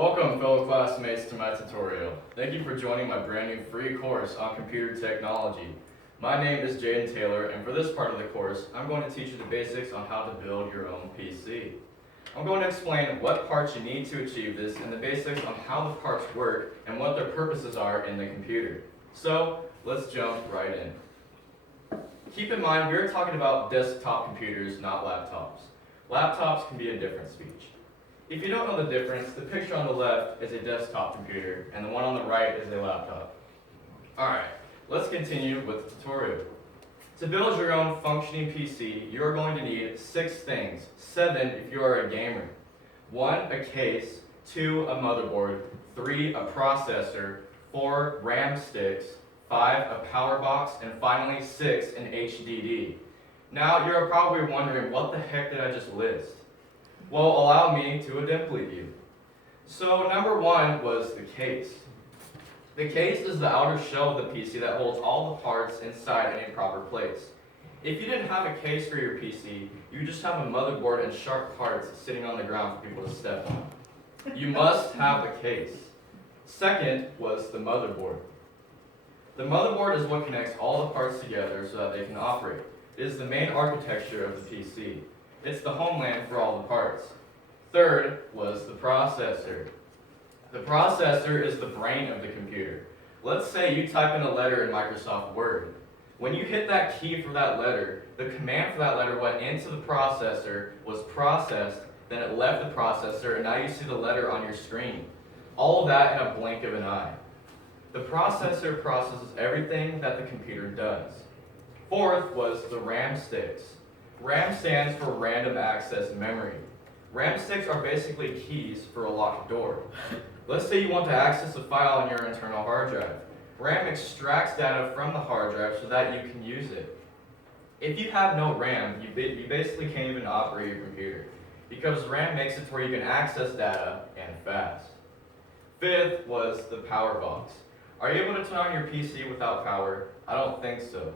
Welcome, fellow classmates, to my tutorial. Thank you for joining my brand new free course on computer technology. My name is Jaden Taylor, and for this part of the course, I'm going to teach you the basics on how to build your own PC. I'm going to explain what parts you need to achieve this and the basics on how the parts work and what their purposes are in the computer. So, let's jump right in. Keep in mind, we're talking about desktop computers, not laptops. Laptops can be a different speech. If you don't know the difference, the picture on the left is a desktop computer, and the one on the right is a laptop. Alright, let's continue with the tutorial. To build your own functioning PC, you are going to need 6 things, 7 if you are a gamer. 1, a case, 2, a motherboard, 3, a processor, 4, RAM sticks, 5, a power box, and finally 6, an HDD. Now, you're probably wondering, what the heck did I just list? Well, allow me to dimple you. So number 1 was the case. The case is the outer shell of the PC that holds all the parts inside in a proper place. If you didn't have a case for your PC, you just have a motherboard and sharp parts sitting on the ground for people to step on. You must have a case. Second was the motherboard. The motherboard is what connects all the parts together so that they can operate. It is the main architecture of the PC. It's the homeland for all the parts. Third was the processor. The processor is the brain of the computer. Let's say you type in a letter in Microsoft Word. When you hit that key for that letter, the command for that letter went into the processor, was processed, then it left the processor, and now you see the letter on your screen. All of that in a blink of an eye. The processor processes everything that the computer does. Fourth was the RAM sticks. RAM stands for Random Access Memory. RAM sticks are basically keys for a locked door. Let's say you want to access a file on your internal hard drive. RAM extracts data from the hard drive so that you can use it. If you have no RAM, you basically can't even operate your computer, because RAM makes it to where you can access data and fast. Fifth was the power box. Are you able to turn on your PC without power? I don't think so.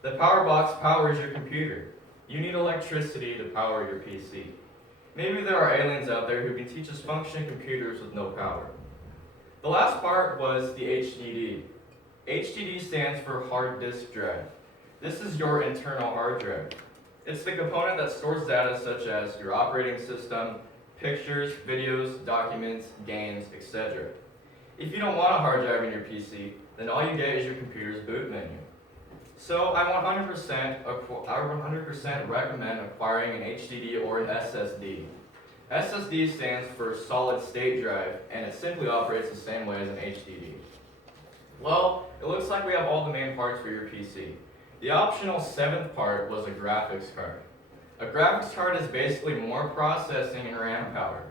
The power box powers your computer. You need electricity to power your PC. Maybe there are aliens out there who can teach us functioning computers with no power. The last part was the HDD. HDD stands for hard disk drive. This is your internal hard drive. It's the component that stores data such as your operating system, pictures, videos, documents, games, etc. If you don't want a hard drive in your PC, then all you get is your computer's boot menu. So I 100% recommend acquiring an HDD or an SSD. SSD stands for solid state drive, and it simply operates the same way as an HDD. Well, it looks like we have all the main parts for your PC. The optional 7th part was a graphics card. A graphics card is basically more processing and RAM power.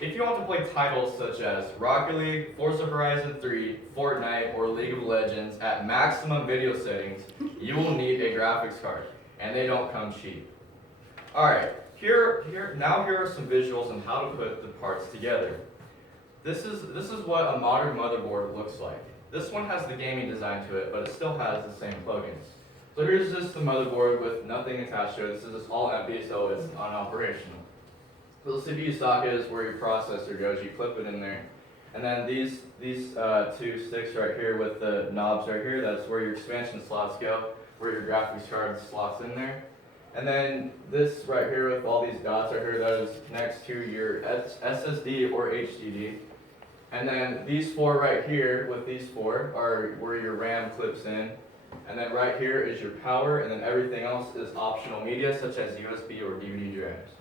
If you want to play titles such as Rocket League, Forza Horizon 3, Fortnite, or League of Legends at maximum video settings, you will need a graphics card, and they don't come cheap. Alright, here are some visuals on how to put the parts together. This is what a modern motherboard looks like. This one has the gaming design to it, but it still has the same plugins. So here's just the motherboard with nothing attached to it. This is just all empty, so it's unoperational. So the CPU socket is where your processor goes. You clip it in there. And then these 2 sticks right here with the knobs right here, that's where your expansion slots go, where your graphics card slots in there. And then this right here with all these dots right here, that connects to your SSD or HDD. And then these 4 right here with these 4 are where your RAM clips in. And then right here is your power, and then everything else is optional media such as USB or DVD drives.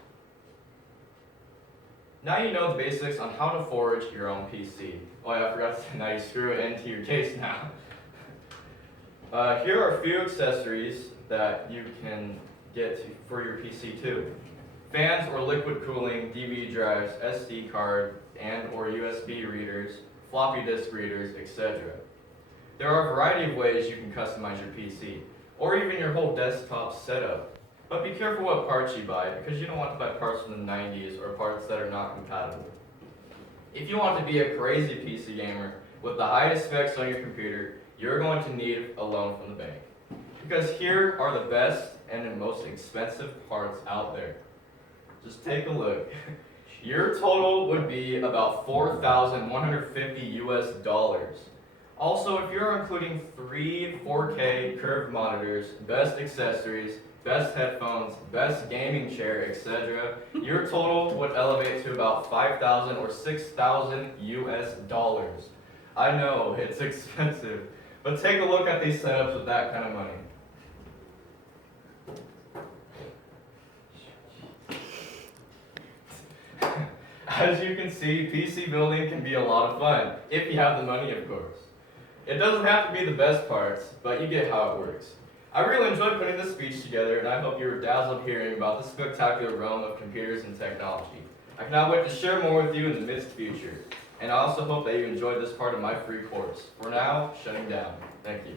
Now you know the basics on how to forge your own PC. Oh yeah, I forgot to say, now you screw it into your case now. Here are a few accessories that you can get for your PC too. Fans or liquid cooling, DVD drives, SD card, and or USB readers, floppy disk readers, etc. There are a variety of ways you can customize your PC, or even your whole desktop setup. But be careful what parts you buy, because you don't want to buy parts from the 90s or parts that are not compatible. If you want to be a crazy PC gamer with the highest specs on your computer, you're going to need a loan from the bank. Because here are the best and the most expensive parts out there. Just take a look. Your total would be about $4,150 US. Also, if you're including 3 4K curved monitors, best accessories, best headphones, best gaming chair, etc., your total would elevate to about 5,000 or 6,000 US. I know, it's expensive, but take a look at these setups with that kind of money. As you can see, PC building can be a lot of fun, if you have the money, of course. It doesn't have to be the best parts, but you get how it works. I really enjoyed putting this speech together, and I hope you were dazzled hearing about the spectacular realm of computers and technology. I cannot wait to share more with you in the midst future, and I also hope that you enjoyed this part of my free course. For now, shutting down. Thank you.